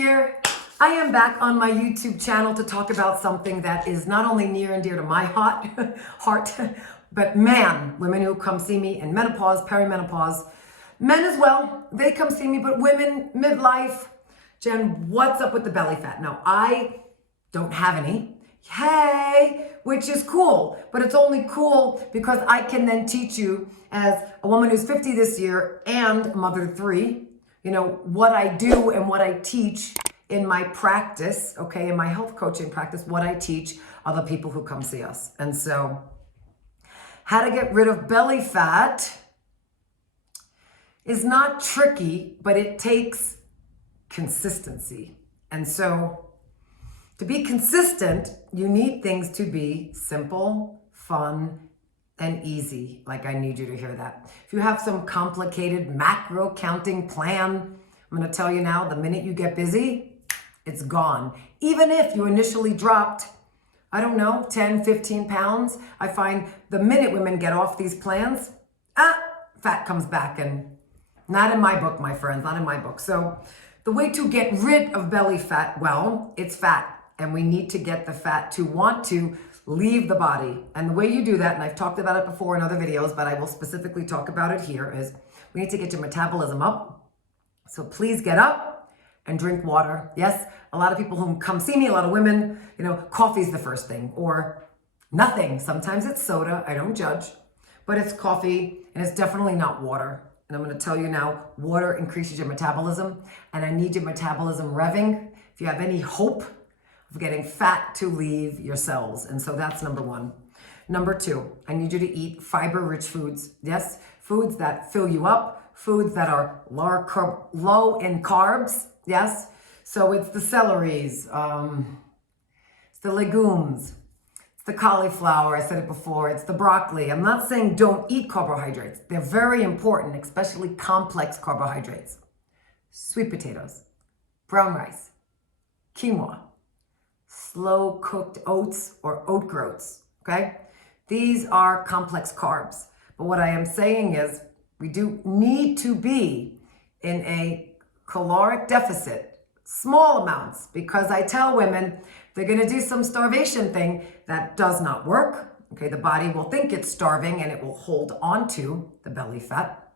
here. I am back on my YouTube channel to talk about something that is not only near and dear to my heart, but man, women who come see me in menopause, perimenopause, men as well, they come see me, but women, midlife. Jen, what's up with the belly fat? Now, I don't have any. Hey, which is cool, but it's only cool because I can then teach you as a woman who's 50 this year and a mother of 3, you know, what I do and what I teach in my practice, okay, in my health coaching practice, what I teach other people who come see us. And so, how to get rid of belly fat is not tricky, but it takes consistency. And so, to be consistent, you need things to be simple, fun, and easy. Like, I need you to hear that. If you have some complicated macro counting plan, I'm gonna tell you now, the minute you get busy, it's gone. Even if you initially dropped, I don't know, 10, 15 pounds, I find the minute women get off these plans, fat comes back. And not in my book, my friends, not in my book. So the way to get rid of belly fat, well, it's fat. And we need to get the fat to want to leave the body. And the way you do that, and I've talked about it before in other videos, but I will specifically talk about it here, is we need to get your metabolism up. So please get up and drink water. Yes, a lot of people who come see me, a lot of women, you know, coffee's the first thing or nothing. Sometimes it's soda, I don't judge, but it's coffee and it's definitely not water. And I'm gonna tell you now, water increases your metabolism and I need your metabolism revving. If you have any hope of getting fat to leave your cells. And so that's number 1. Number 2, I need you to eat fiber-rich foods. Yes, foods that fill you up, foods that are low in carbs. Yes, so it's the celeries, it's the legumes, it's the cauliflower, I said it before, it's the broccoli. I'm not saying don't eat carbohydrates. They're very important, especially complex carbohydrates. Sweet potatoes, brown rice, quinoa, slow cooked oats or oat groats, okay? These are complex carbs. But what I am saying is we do need to be in a caloric deficit, small amounts, because I tell women they're gonna do some starvation thing that does not work. Okay, the body will think it's starving and it will hold on to the belly fat.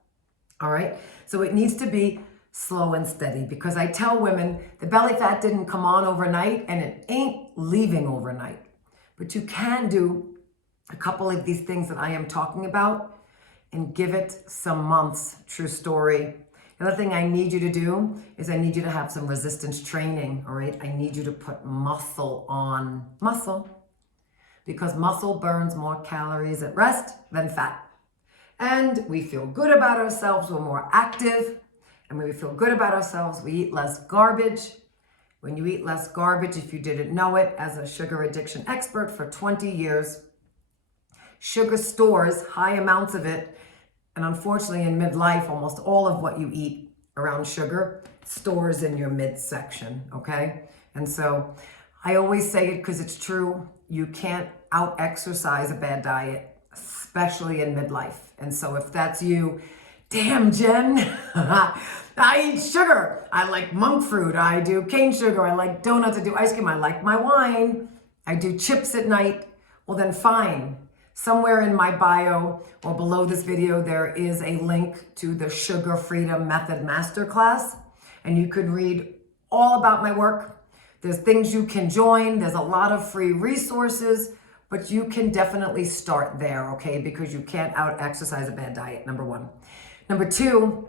All right, so it needs to be slow and steady because I tell women the belly fat didn't come on overnight and it ain't leaving overnight. But you can do a couple of these things that I am talking about and give it some months. True story. The other thing I need you to do is I need you to have some resistance training, all right? I need you to put muscle on muscle because muscle burns more calories at rest than fat. And we feel good about ourselves, we're more active. And when we feel good about ourselves, we eat less garbage. When you eat less garbage, if you didn't know it, as a sugar addiction expert for 20 years, sugar stores high amounts of it. And unfortunately, in midlife, almost all of what you eat around sugar stores in your midsection, okay? And so I always say it because it's true. You can't out-exercise a bad diet, especially in midlife. And so if that's you, damn, Jen, I eat sugar. I like monk fruit. I do cane sugar. I like donuts. I do ice cream. I like my wine. I do chips at night. Well, then fine. Somewhere in my bio or below this video, there is a link to the Sugar Freedom Method Masterclass. And you can read all about my work. There's things you can join. There's a lot of free resources. But you can definitely start there, okay? Because you can't out-exercise a bad diet, number 1. Number 2,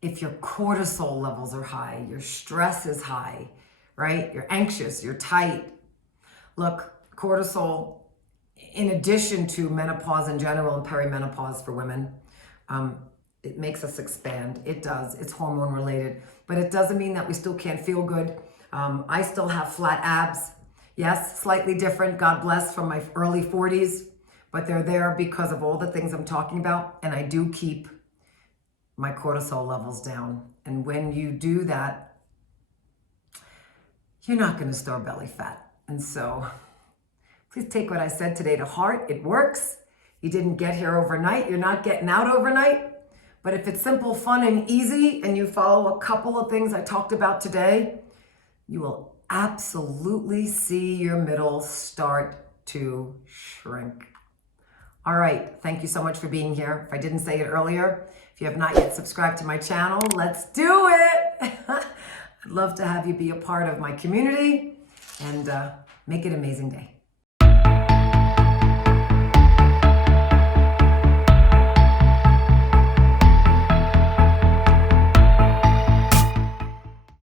if your cortisol levels are high, your stress is high, right? You're anxious, you're tight. Look, cortisol, in addition to menopause in general and perimenopause for women, it makes us expand. It does. It's hormone related. But it doesn't mean that we still can't feel good. I still have flat abs. Yes, slightly different, God bless, from my early 40s. But they're there because of all the things I'm talking about. And I do keep my cortisol levels down. And when you do that, you're not going to store belly fat. And so please take what I said today to heart. It works. You didn't get here overnight. You're not getting out overnight. But if it's simple, fun, and easy, and you follow a couple of things I talked about today, you will absolutely see your middle start to shrink. All right, thank you so much for being here. If I didn't say it earlier, if you have not yet subscribed to my channel, let's do it. I'd love to have you be a part of my community, and make it an amazing day.